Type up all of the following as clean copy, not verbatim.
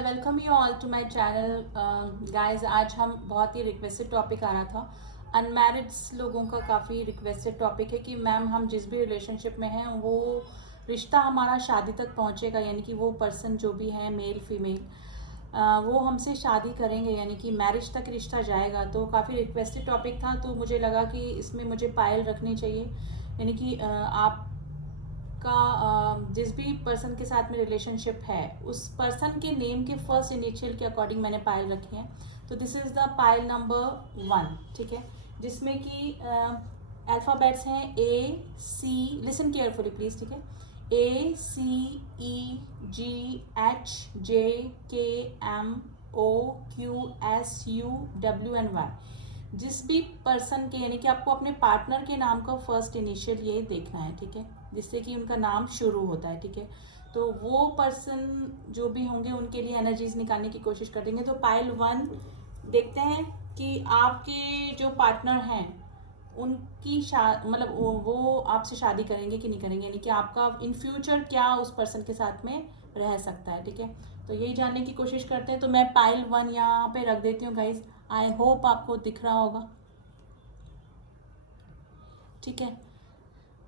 I welcome you all to my channel guys. आज हम बहुत ही रिक्वेस्टेड टॉपिक आ रहा था। अनमैरिड्स लोगों का काफ़ी रिक्वेस्टेड टॉपिक है कि मैम हम जिस भी रिलेशनशिप में हैं वो रिश्ता हमारा शादी तक पहुंचेगा, यानी कि वो पर्सन जो भी है मेल फीमेल वो हमसे शादी करेंगे, यानी कि मैरिज तक रिश्ता जाएगा। तो काफ़ी रिक्वेस्टेड टॉपिक था, तो मुझे लगा कि इसमें मुझे पायल रखनी चाहिए, यानी कि आप का जिस भी पर्सन के साथ में रिलेशनशिप है उस पर्सन के नेम के फर्स्ट इनिशियल के अकॉर्डिंग मैंने पायल रखी है। तो this is the pile number 1, ठीक है, जिसमें कि अल्फ़ाबेट्स हैं A C, listen carefully please, ठीक है, ACEGHJKMOQSUWNY। जिस भी पर्सन के, यानी कि आपको अपने पार्टनर के नाम का फर्स्ट इनिशियल ये देखना है, ठीक है, जिससे कि उनका नाम शुरू होता है, ठीक है। तो वो पर्सन जो भी होंगे उनके लिए एनर्जीज निकालने की कोशिश कर देंगे। तो पाइल 1 देखते हैं कि आपके जो पार्टनर हैं उनकी मतलब वो आपसे शादी करेंगे कि नहीं करेंगे, यानी कि आपका इन फ्यूचर क्या उस पर्सन के साथ में रह सकता है, ठीक है। तो यही जानने की कोशिश करते हैं। तो मैं पाइल 1 यहाँ पे रख देती हूँ गाइज। आई होप आपको दिख रहा होगा, ठीक है।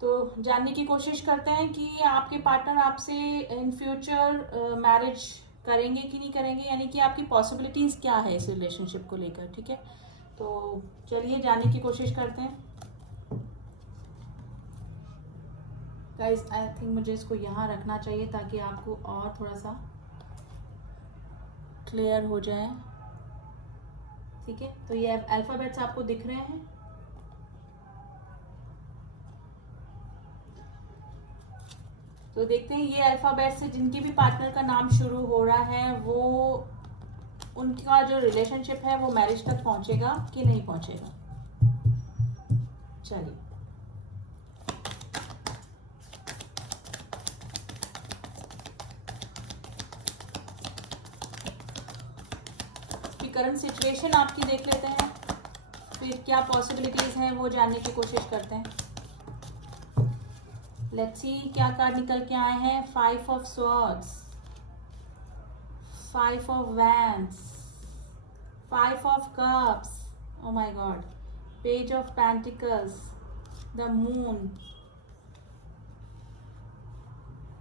तो जानने की कोशिश करते हैं कि आपके पार्टनर आपसे इन फ्यूचर मैरिज करेंगे कि नहीं करेंगे, यानी कि आपकी पॉसिबिलिटीज़ क्या है इस रिलेशनशिप को लेकर, ठीक है। तो चलिए जानने की कोशिश करते हैं गाइस। आई थिंक मुझे इसको यहाँ रखना चाहिए ताकि आपको और थोड़ा सा क्लियर हो जाए, ठीक है। तो ये अल्फ़ाबेट्स आपको दिख रहे हैं। तो देखते हैं ये अल्फ़ाबेट से जिनके भी पार्टनर का नाम शुरू हो रहा है वो उनका जो रिलेशनशिप है वो मैरिज तक पहुंचेगा कि नहीं पहुंचेगा। चलिए, करंट सिचुएशन आपकी देख लेते हैं, फिर क्या पॉसिबिलिटीज हैं वो जानने की कोशिश करते हैं। लेट्स सी क्या कार्ड निकल के आए हैं। 5 of swords, 5 of wands, 5 of cups, oh my God, page of pentacles, the moon.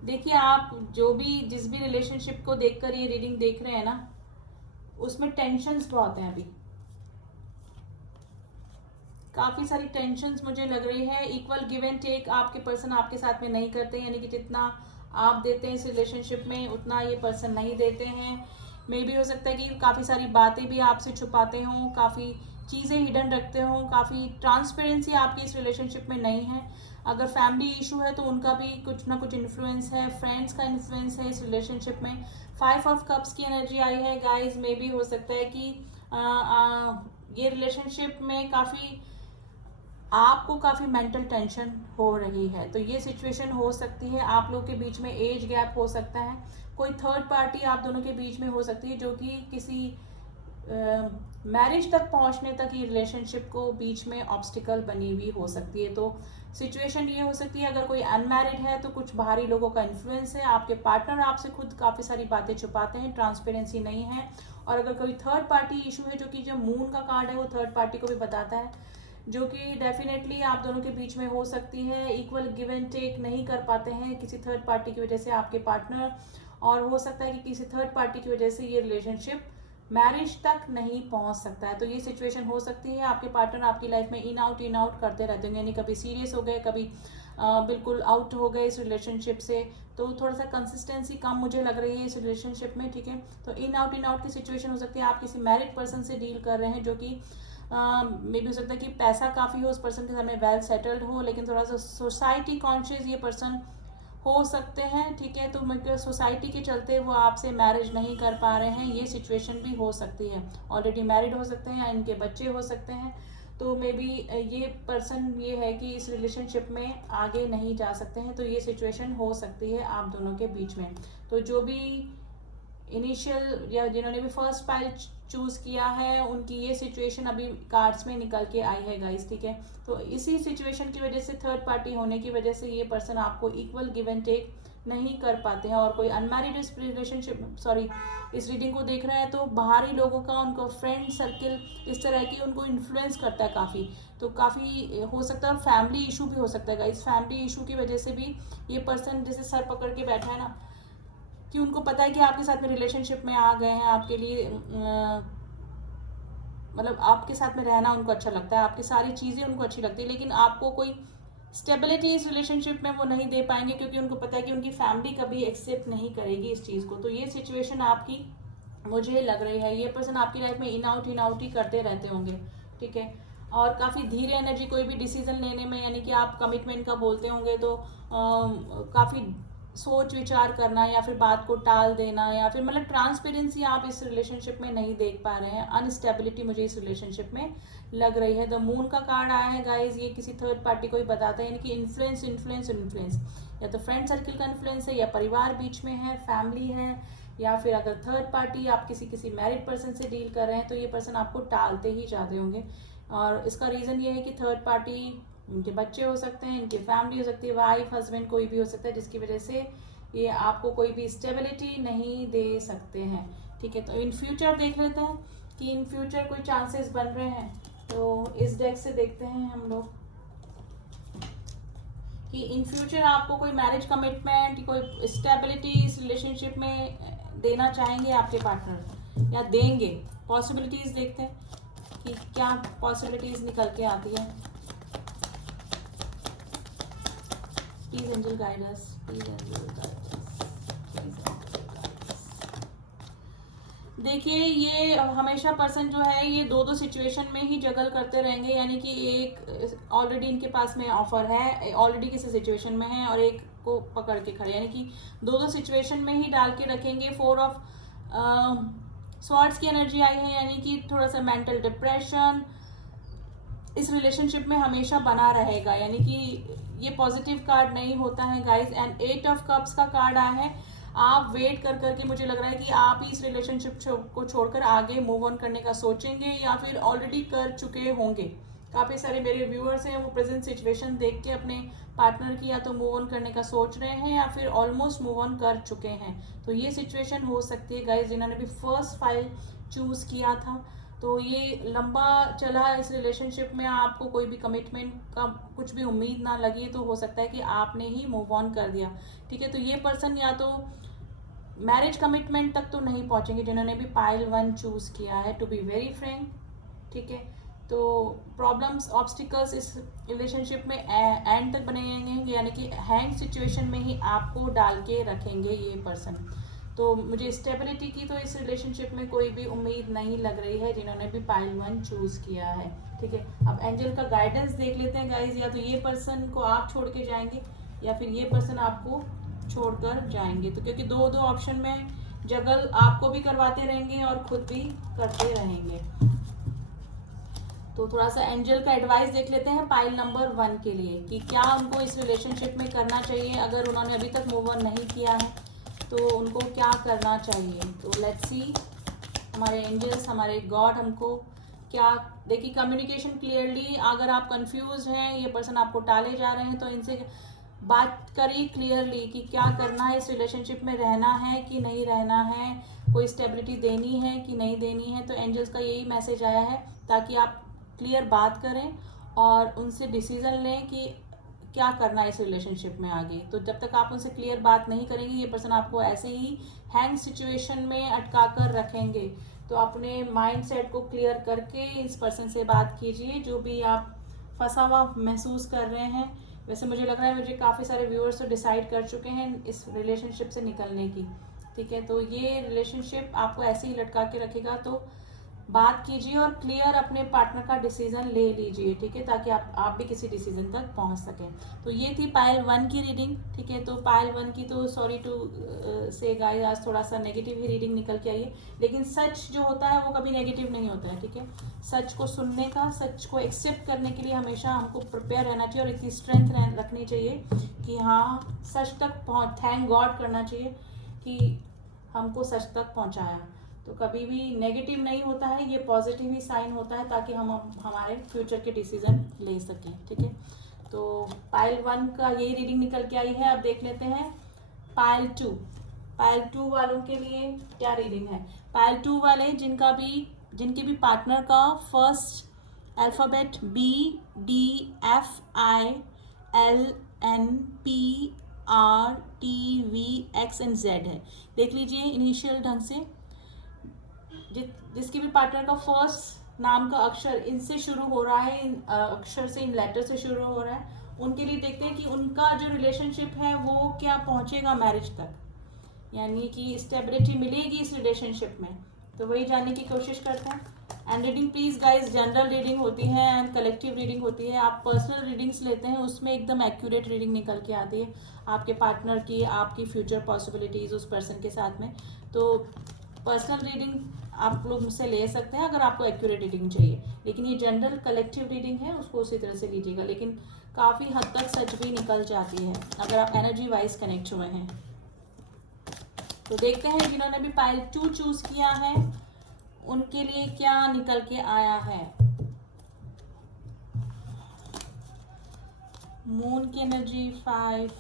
देखिए, आप जो भी जिस भी रिलेशनशिप को देखकर ये रीडिंग देख रहे हैं ना, उसमें टेंशन्स बहुत हैं। अभी काफ़ी सारी टेंशन्स मुझे लग रही है। इक्वल गिव एंड टेक आपके पर्सन आपके साथ में नहीं करते, यानी कि जितना आप देते हैं इस रिलेशनशिप में उतना ये पर्सन नहीं देते हैं। मे भी हो सकता है कि काफ़ी सारी बातें भी आपसे छुपाते हों, काफ़ी चीज़ें हिडन रखते हों, काफ़ी ट्रांसपेरेंसी आपकी इस रिलेशनशिप में नहीं है। अगर फैमिली इशू है तो उनका भी कुछ ना कुछ इन्फ्लुएंस है, फ्रेंड्स का इन्फ्लुएंस है इस रिलेशनशिप में। 5 ऑफ कप्स की एनर्जी आई है गाइज। मे भी हो सकता है कि ये रिलेशनशिप में काफ़ी आपको काफ़ी मेंटल टेंशन हो रही है। तो ये सिचुएशन हो सकती है, आप लोग के बीच में एज गैप हो सकता है, कोई थर्ड पार्टी आप दोनों के बीच में हो सकती है जो कि किसी मैरिज तक पहुंचने तक ये रिलेशनशिप को बीच में ऑब्स्टिकल बनी हुई हो सकती है। तो सिचुएशन ये हो सकती है, अगर कोई अनमैरिड है तो कुछ बाहरी लोगों का इन्फ्लुएंस है, आपके पार्टनर आपसे खुद काफ़ी सारी बातें छुपाते हैं, ट्रांसपेरेंसी नहीं है। और अगर कोई थर्ड पार्टी इशू है, जो कि जो मून का कार्ड है वो थर्ड पार्टी को भी बताता है, जो कि डेफिनेटली आप दोनों के बीच में हो सकती है। इक्वल गिव एंड टेक नहीं कर पाते हैं किसी थर्ड पार्टी की वजह से आपके पार्टनर, और हो सकता है कि किसी थर्ड पार्टी की वजह से ये रिलेशनशिप मैरिज तक नहीं पहुंच सकता है। तो ये सिचुएशन हो सकती है, आपके पार्टनर आपकी लाइफ में इन आउट करते रहते हैं, यानी कभी सीरियस हो गए, कभी बिल्कुल आउट हो गए इस रिलेशनशिप से। तो थोड़ा सा कंसिस्टेंसी कम मुझे लग रही है इस रिलेशनशिप में, ठीक है। तो इन आउट की सिचुएशन हो सकती है। आप किसी मैरिड पर्सन से डील कर रहे हैं जो कि मे भी हो सकता है कि पैसा काफ़ी हो उस पर्सन के सामने, वेल सेटल्ड हो, लेकिन थोड़ा सा सोसाइटी कॉन्शियस ये पर्सन हो सकते हैं, ठीक है। तो मतलब सोसाइटी के चलते वो आपसे मैरिज नहीं कर पा रहे हैं, ये सिचुएशन भी हो सकती है। ऑलरेडी मैरिड हो सकते हैं या इनके बच्चे हो सकते हैं। तो मे बी ये पर्सन ये है कि इस रिलेशनशिप में आगे नहीं जा सकते हैं। तो ये सिचुएशन हो सकती है आप दोनों के बीच में। तो जो भी इनिशियल या जिन्होंने भी फर्स्ट पाइल चूज किया है उनकी ये सिचुएशन अभी कार्ड्स में निकल के आई है गाइस, ठीक है। तो इसी सिचुएशन की वजह से, थर्ड पार्टी होने की वजह से, ये पर्सन आपको इक्वल गिव एंड टेक नहीं कर पाते हैं। और कोई अनमैरिड इस रिलेशनशिप सॉरी इस रीडिंग को देख रहे हैं तो बाहरी लोगों का, उनको फ्रेंड सर्किल इस तरह की उनको इन्फ्लुएंस करता है काफ़ी। तो काफ़ी हो सकता है, और फैमिली इशू भी हो सकता है गाइस। फैमिली इशू की वजह से भी ये पर्सन जैसे सर पकड़ के बैठा है ना, कि उनको पता है कि आपके साथ में रिलेशनशिप में आ गए हैं, आपके लिए मतलब आपके साथ में रहना उनको अच्छा लगता है, आपकी सारी चीज़ें उनको अच्छी लगती है, लेकिन आपको कोई स्टेबिलिटी इस रिलेशनशिप में वो नहीं दे पाएंगे, क्योंकि उनको पता है कि उनकी फैमिली कभी एक्सेप्ट नहीं करेगी इस चीज़ को। तो ये सिचुएशन आपकी मुझे लग रही है, ये पर्सन आपकी लाइफ में इन आउट ही करते रहते होंगे, ठीक है। और काफ़ी धीरे एनर्जी कोई भी डिसीजन लेने में, यानी कि आप कमिटमेंट का बोलते होंगे तो काफ़ी सोच विचार करना, या फिर बात को टाल देना, या फिर मतलब ट्रांसपेरेंसी आप इस रिलेशनशिप में नहीं देख पा रहे हैं। अनस्टेबिलिटी मुझे इस रिलेशनशिप में लग रही है। द मून का कार्ड आया है गाइज, ये किसी थर्ड पार्टी को ही बताता है, यानी कि इन्फ्लुएंस इन्फ्लुएंस इन्फ्लुएंस, या तो फ्रेंड सर्किल का इन्फ्लुएंस है, या परिवार बीच में है, फैमिली है, या फिर अगर थर्ड पार्टी आप किसी मैरिड पर्सन से डील कर रहे हैं तो ये पर्सन आपको टालते ही जाते होंगे। और इसका रीज़न ये है कि थर्ड पार्टी इनके बच्चे हो सकते हैं, इनकी फैमिली हो सकती है, वाइफ हस्बैंड कोई भी हो सकता है, जिसकी वजह से ये आपको कोई भी स्टेबिलिटी नहीं दे सकते हैं, ठीक है। तो इन फ्यूचर देख लेते हैं कि इन फ्यूचर कोई चांसेस बन रहे हैं। तो इस डेक से देखते हैं हम लोग कि इन फ्यूचर आपको कोई मैरिज कमिटमेंट, कोई स्टेबिलिटी इस रिलेशनशिप में देना चाहेंगे आपके पार्टनर, या देंगे। पॉसिबिलिटीज देखते हैं कि क्या पॉसिबिलिटीज निकल के आती है। Please angel guide us, please angel guide us, please angel guide us. देखिए, ये हमेशा पर्सन जो है ये दो सिचुएशन में ही जगल करते रहेंगे, यानी कि एक ऑलरेडी इनके पास में ऑफर है, ऑलरेडी किसी सिचुएशन में है, और एक को पकड़ के खड़े, यानी कि दो सिचुएशन में ही डाल के रखेंगे। 4 ऑफ स्वॉर्ड्स की एनर्जी आई है, यानी कि थोड़ा सा मेंटल डिप्रेशन इस रिलेशनशिप में हमेशा बना रहेगा, यानी कि ये पॉजिटिव कार्ड नहीं होता है गाइस। एंड 8 ऑफ कप्स का कार्ड आया है। आप वेट कर करके मुझे लग रहा है कि आप इस रिलेशनशिप को छोड़कर आगे मूव ऑन करने का सोचेंगे, या फिर ऑलरेडी कर चुके होंगे। काफ़ी सारे मेरे व्यूअर्स हैं, वो प्रेजेंट सिचुएशन देख के अपने पार्टनर की या तो मूव ऑन करने का सोच रहे हैं, या फिर ऑलमोस्ट मूव ऑन कर चुके हैं। तो ये सिचुएशन हो सकती है गाइस, जिन्होंने भी फर्स्ट फाइल चूज़ किया था। तो ये लंबा चला इस रिलेशनशिप में, आपको कोई भी कमिटमेंट का कुछ भी उम्मीद ना लगी, तो हो सकता है कि आपने ही मूव ऑन कर दिया, ठीक है। तो ये पर्सन या तो मैरिज कमिटमेंट तक तो नहीं पहुंचेंगे, जिन्होंने भी पाइल 1 चूज किया है, टू बी वेरी फ्रैंक, ठीक है। तो प्रॉब्लम्स ऑब्स्टिकल्स इस रिलेशनशिप में एंड तक बने रहेंगे, यानी कि हैंग सिचुएशन में ही आपको डाल के रखेंगे ये पर्सन। तो मुझे स्टेबिलिटी की तो इस रिलेशनशिप में कोई भी उम्मीद नहीं लग रही है, जिन्होंने भी पाइल 1 चूज किया है, ठीक है। अब एंजल का गाइडेंस देख लेते हैं गाइज, या तो ये पर्सन को आप छोड़ के जाएंगे, या फिर ये पर्सन आपको छोड़कर जाएंगे। तो क्योंकि दो ऑप्शन में जगल आपको भी करवाते रहेंगे और खुद भी करते रहेंगे। तो थोड़ा सा एंजल का एडवाइस देख लेते हैं पाइल नंबर 1 के लिए, कि क्या उनको इस रिलेशनशिप में करना चाहिए, अगर उन्होंने अभी तक मूव ऑन नहीं किया है तो उनको क्या करना चाहिए। तो लेट्स सी हमारे एंजल्स, हमारे गॉड हमको क्या। देखिए, कम्युनिकेशन क्लियरली, अगर आप कंफ्यूज हैं, ये पर्सन आपको टाले जा रहे हैं, तो इनसे बात करिए क्लियरली कि क्या करना है, इस रिलेशनशिप में रहना है कि नहीं रहना है, कोई स्टेबिलिटी देनी है कि नहीं देनी है। तो एंजल्स का यही मैसेज आया है, ताकि आप क्लियर बात करें और उनसे डिसीजन लें कि क्या करना है इस रिलेशनशिप में आगे। तो जब तक आप उनसे क्लियर बात नहीं करेंगे, ये पर्सन आपको ऐसे ही हैंग सिचुएशन में अटका कर रखेंगे। तो अपने माइंड सेट को क्लियर करके इस पर्सन से बात कीजिए, जो भी आप फंसा हुआ महसूस कर रहे हैं। वैसे मुझे लग रहा है मुझे काफ़ी सारे व्यूअर्स तो डिसाइड कर चुके हैं इस रिलेशनशिप से निकलने की, ठीक है। तो ये रिलेशनशिप आपको ऐसे ही लटका के रखेगा, तो बात कीजिए और क्लियर अपने पार्टनर का डिसीजन ले लीजिए, ठीक है, ताकि आप भी किसी डिसीजन तक पहुंच सकें। तो ये थी पाइल 1 की रीडिंग, ठीक है। तो पाइल 1 की तो सॉरी टू से गाइस, आज थोड़ा सा नेगेटिव ही रीडिंग निकल के आई है, लेकिन सच जो होता है वो कभी नेगेटिव नहीं होता है, ठीक है। सच को सुनने का, सच को एक्सेप्ट करने के लिए हमेशा हमको प्रिपेयर रहना चाहिए, और इतनी स्ट्रेंथ रखनी चाहिए कि हाँ, सच तक थैंक गॉड करना चाहिए कि हमको सच तक पहुँचाया। तो कभी भी नेगेटिव नहीं होता है, ये पॉजिटिव ही साइन होता है, ताकि हम हमारे फ्यूचर के डिसीजन ले सकें, ठीक है। तो पाइल 1 का यही रीडिंग निकल के आई है। अब देख लेते हैं पाइल टू वालों के लिए क्या रीडिंग है? पाइल टू वाले जिनके भी पार्टनर का फर्स्ट अल्फ़ाबेट BDFILNPRTVXNZ है। देख लीजिए इनिशियल ढंग से, जिसके भी पार्टनर का फर्स्ट नाम का अक्षर इनसे शुरू हो रहा है, इन अक्षर से, इन लेटर से शुरू हो रहा है, उनके लिए देखते हैं कि उनका जो रिलेशनशिप है वो क्या पहुंचेगा मैरिज तक, यानी कि स्टेबिलिटी मिलेगी इस रिलेशनशिप में। तो वही जानने की कोशिश करते हैं। And reading please guys general reading होती है एंड कलेक्टिव रीडिंग होती है। आप पर्सनल रीडिंग्स लेते हैं उसमें एकदम एक्यूरेट रीडिंग निकल के आती है आपके पार्टनर की, आपकी फ्यूचर पॉसिबिलिटीज उस पर्सन के साथ में। तो पर्सनल रीडिंग आप लोग मुझसे ले सकते हैं अगर आपको एक्यूरेट रीडिंग चाहिए, लेकिन ये जनरल कलेक्टिव रीडिंग है, उसको उसी तरह से लीजिएगा। लेकिन काफ़ी हद तक सच भी निकल जाती है अगर आप एनर्जी वाइज कनेक्ट हुए हैं। तो देखते हैं जिन्होंने भी पाइल 2 चूज किया है उनके लिए क्या निकल के आया है। मून की एनर्जी, 5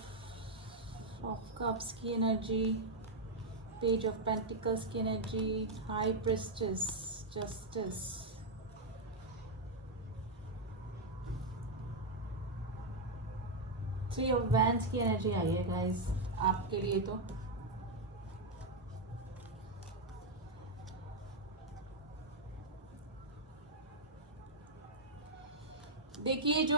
ऑफ कप्स की एनर्जी, पेज ऑफ पेंटिकल्स की energy, high priestess, justice, 3 of wands की एनर्जी आई है गाइस आपके लिए। तो देखिए जो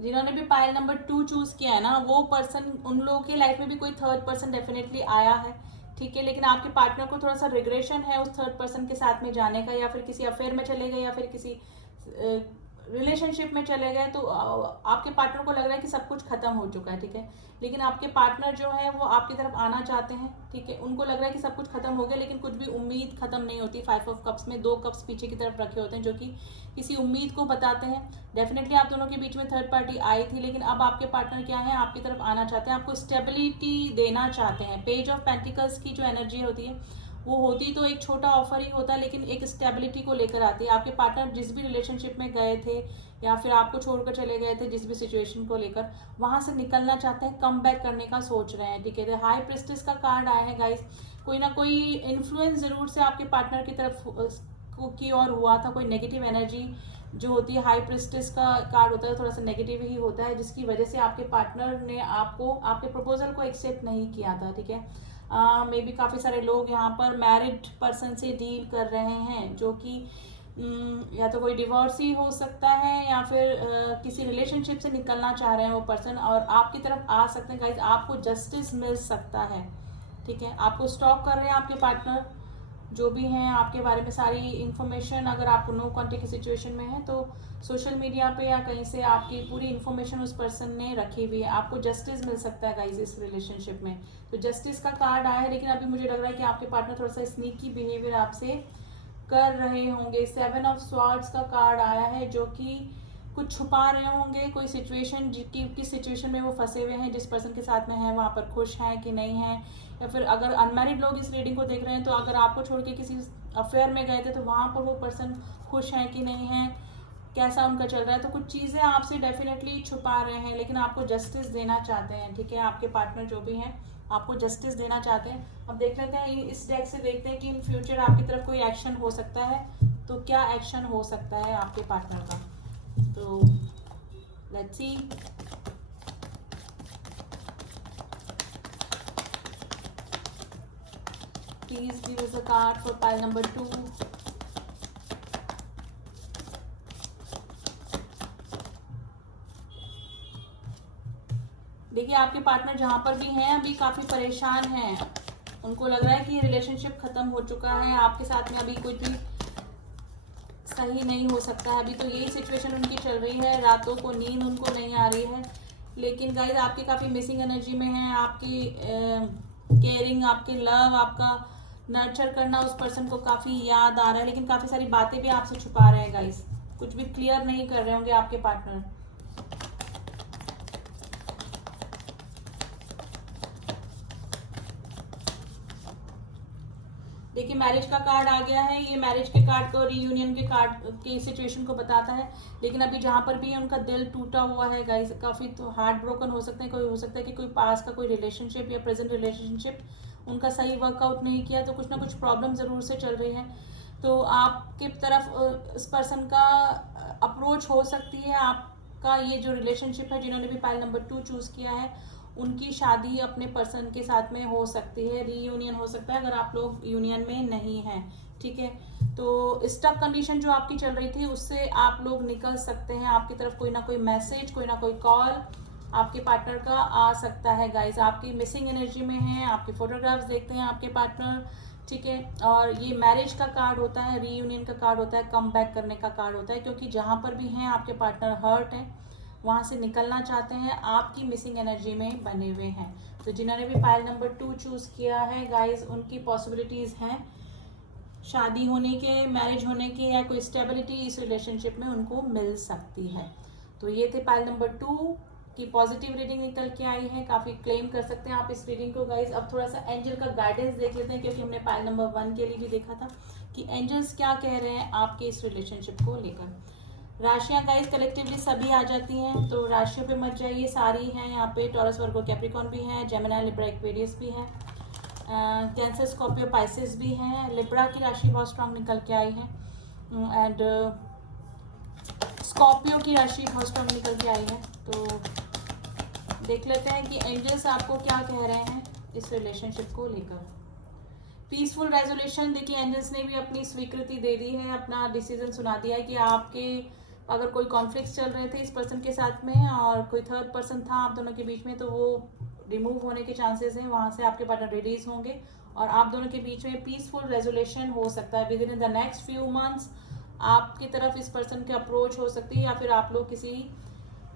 जिन्होंने भी पाइल नंबर 2 चूज किया है ना, वो पर्सन, उन लोगों की लाइफ में भी कोई थर्ड पर्सन डेफिनेटली आया है, ठीक है। लेकिन आपके पार्टनर को थोड़ा सा रिग्रेशन है उस थर्ड पर्सन के साथ में जाने का, या फिर किसी अफेयर में चले गए या फिर किसी रिलेशनशिप में चले गए। तो आपके पार्टनर को लग रहा है कि सब कुछ खत्म हो चुका है, ठीक है। लेकिन आपके पार्टनर जो है वो आपकी तरफ आना चाहते हैं, ठीक है। उनको लग रहा है कि सब कुछ खत्म हो गया, लेकिन कुछ भी उम्मीद खत्म नहीं होती। 5 ऑफ कप्स में 2 कप्स पीछे की तरफ रखे होते हैं जो कि किसी उम्मीद को बताते हैं। डेफिनेटली आप दोनों के बीच में थर्ड पार्टी आई थी, लेकिन अब आपके पार्टनर क्या है, आपकी तरफ आना चाहते हैं, आपको स्टेबिलिटी देना चाहते हैं। पेज ऑफ पेंटिकल्स की जो एनर्जी होती है वो होती तो एक छोटा ऑफर ही होता है, लेकिन एक स्टेबिलिटी को लेकर आती है। आपके पार्टनर जिस भी रिलेशनशिप में गए थे या फिर आपको छोड़कर चले गए थे, जिस भी सिचुएशन को लेकर, वहां से निकलना चाहते हैं, कम बैक करने का सोच रहे हैं, ठीक है। हाई प्रिस्टेस का कार्ड आया है गाइस, कोई ना कोई इन्फ्लुएंस जरूर से आपके पार्टनर की तरफ की ओर हुआ था। कोई नेगेटिव एनर्जी जो होती है, हाई प्रिस्टेस का कार्ड होता है थोड़ा सा नेगेटिव ही होता है, जिसकी वजह से आपके पार्टनर ने आपको, आपके प्रपोजल को एक्सेप्ट नहीं किया था, ठीक है। मे बी काफ़ी सारे लोग यहाँ पर मैरिड पर्सन से डील कर रहे हैं, जो कि या तो कोई डिवोर्स ही हो सकता है या फिर किसी रिलेशनशिप से निकलना चाह रहे हैं वो पर्सन, और आपकी तरफ आ सकते हैं गाइज। आपको जस्टिस मिल सकता है, ठीक है। आपको स्टॉक कर रहे हैं आपके पार्टनर, जो भी हैं आपके बारे में सारी इन्फॉर्मेशन, अगर आप नो कॉन्टेक्ट की सिचुएशन में हैं तो सोशल मीडिया पे या कहीं से आपकी पूरी इन्फॉर्मेशन उस पर्सन ने रखी हुई है। आपको जस्टिस मिल सकता है गाइज इस रिलेशनशिप में। तो जस्टिस का कार्ड आया है, लेकिन अभी मुझे लग रहा है कि आपके पार्टनर थोड़ा सा स्नीकी बिहेवियर आपसे कर रहे होंगे। 7 ऑफ स्वॉर्ड्स का कार्ड आया है, जो कि कुछ छुपा रहे होंगे, कोई सिचुएशन किस सिचुएशन में वो फंसे हुए हैं, जिस पर्सन के साथ में है वहाँ पर खुश हैं कि नहीं हैं, या फिर अगर अनमैरिड लोग इस रीडिंग को देख रहे हैं तो अगर आपको छोड़ के किसी अफेयर में गए थे तो वहाँ पर वो पर्सन खुश हैं कि नहीं हैं, कैसा उनका चल रहा है। तो कुछ चीज़ें आपसे डेफिनेटली छुपा रहे हैं, लेकिन आपको जस्टिस देना चाहते हैं, ठीक है। आपके पार्टनर जो भी हैं आपको जस्टिस देना चाहते हैं। अब देख लेते हैं इस डेक से, देखते हैं कि इन फ्यूचर आपकी तरफ कोई एक्शन हो सकता है, तो क्या एक्शन हो सकता है आपके पार्टनर का। तो let's see. Please give us a card for pile number 2। देखिए आपके पार्टनर जहाँ पर भी हैं अभी काफ़ी परेशान हैं, उनको लग रहा है कि ये रिलेशनशिप ख़त्म हो चुका है, आपके साथ में अभी कुछ भी सही नहीं हो सकता है। अभी तो यही सिचुएशन उनकी चल रही है, रातों को नींद उनको नहीं आ रही है। लेकिन गाइस आपकी काफ़ी मिसिंग एनर्जी में है, आपकी केयरिंग, आपकी लव, आपका नर्चर करना उस पर्सन को काफ़ी याद आ रहा है, लेकिन काफ़ी सारी बातें भी आपसे छुपा रहे हैं गाइस, कुछ भी क्लियर नहीं कर रहे होंगे आपके पार्टनर। देखिए मैरिज का कार्ड आ गया है। ये मैरिज के कार्ड को, रीयूनियन के कार्ड की सिचुएशन को बताता है। लेकिन अभी जहाँ पर भी उनका दिल टूटा हुआ है गाइस, काफ़ी तो हार्ट ब्रोकन हो सकते हैं। कोई हो सकता है कि कोई पास का कोई रिलेशनशिप या प्रेजेंट रिलेशनशिप उनका सही वर्कआउट नहीं किया, तो कुछ ना कुछ प्रॉब्लम ज़रूर से चल रही है। तो आपके तरफ इस पर्सन का अप्रोच हो सकती है। आपका ये जो रिलेशनशिप है, जिन्होंने भी पाइल नंबर 2 चूज़ किया है, उनकी शादी अपने पर्सन के साथ में हो सकती है। रीयूनियन हो सकता है अगर आप लोग यूनियन में नहीं हैं, ठीक है। तो स्टक कंडीशन जो आपकी चल रही थी, उससे आप लोग निकल सकते हैं। आपकी तरफ कोई ना कोई मैसेज, कोई ना कोई कॉल आपके पार्टनर का आ सकता है गाइज। आपकी मिसिंग एनर्जी में है, आपके फोटोग्राफ्स देखते हैं आपके पार्टनर, ठीक है। और ये मैरिज का कार्ड होता है, रीयूनियन का कार्ड होता है, कम बैक करने का कार्ड होता है, क्योंकि जहाँ पर भी हैं आपके पार्टनर हर्ट हैं, वहाँ से निकलना चाहते हैं, आपकी मिसिंग एनर्जी में बने हुए हैं। तो जिन्होंने भी पाइल नंबर 2 चूज़ किया है गाइज, उनकी पॉसिबिलिटीज़ हैं शादी होने के, मैरिज होने के, या कोई स्टेबिलिटी इस रिलेशनशिप में उनको मिल सकती है। तो ये थे पाइल नंबर 2 की पॉजिटिव रीडिंग निकल के आई है। काफ़ी क्लेम कर सकते हैं आप इस रीडिंग को गाइज। अब थोड़ा सा एंजल का गाइडेंस देख लेते हैं, क्योंकि हमने पाइल नंबर 1 के लिए भी देखा था कि एंजल्स क्या कह रहे हैं आपके इस रिलेशनशिप को लेकर। राशियां गाइस कलेक्टिवली सभी आ जाती हैं, तो राशियों पे मत जाइए, सारी हैं यहाँ पे। टॉरस, वर्गो, कैप्रिकॉर्न भी हैं, जेमिनी, लिब्रा, एक्वेरियस भी हैं, कैंसर, स्कॉर्पियो, पाइसेस भी हैं। लिब्रा की राशि बहुत स्ट्रांग निकल के आई है, एंड स्कॉर्पियो की राशि बहुत स्ट्रांग निकल के आई है। तो देख लेते हैं कि एंजल्स आपको क्या कह रहे हैं इस रिलेशनशिप को लेकर। पीसफुल रेजोल्यूशन, देखिए एंजल्स ने भी अपनी स्वीकृति दे दी है, अपना डिसीजन सुना दिया है कि आपके अगर कोई कॉन्फ्लिक्ट्स चल रहे थे इस पर्सन के साथ में और कोई थर्ड पर्सन था आप दोनों के बीच में, तो वो रिमूव होने के चांसेस हैं। वहाँ से आपके पार्टनर रिलीज होंगे और आप दोनों के बीच में पीसफुल रेजोल्यूशन हो सकता है with in the next few months. आपकी तरफ इस पर्सन की अप्रोच हो सकती है, या फिर आप लोग किसी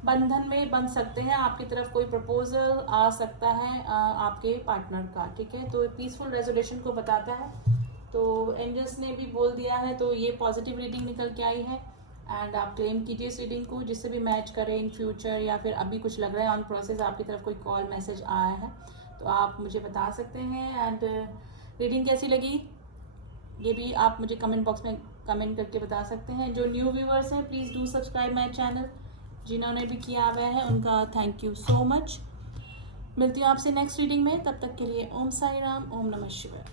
बंधन में बन सकते हैं। आपकी तरफ कोई प्रपोजल आ सकता है आपके पार्टनर का, ठीक है। तो पीसफुल रेजोल्यूशन को बताता है। तो एंजल्स ने भी बोल दिया है, तो ये पॉजिटिव रीडिंग निकल के आई है। एंड आप क्लेम कीजिए इस रीडिंग को, जिससे भी मैच करें इन फ्यूचर, या फिर अभी कुछ लग रहा है ऑन प्रोसेस, आपकी तरफ कोई कॉल मैसेज आया है तो आप मुझे बता सकते हैं। एंड रीडिंग कैसी लगी ये भी आप मुझे कमेंट बॉक्स में कमेंट करके बता सकते हैं। जो न्यू व्यूअर्स हैं please do subscribe my channel, जिन्होंने भी किया हुआ है उनका थैंक यू सो मच। मिलती हूँ आपसे नेक्स्ट रीडिंग में, तब तक के लिए ओम साई राम, ओम नमः शिवाय।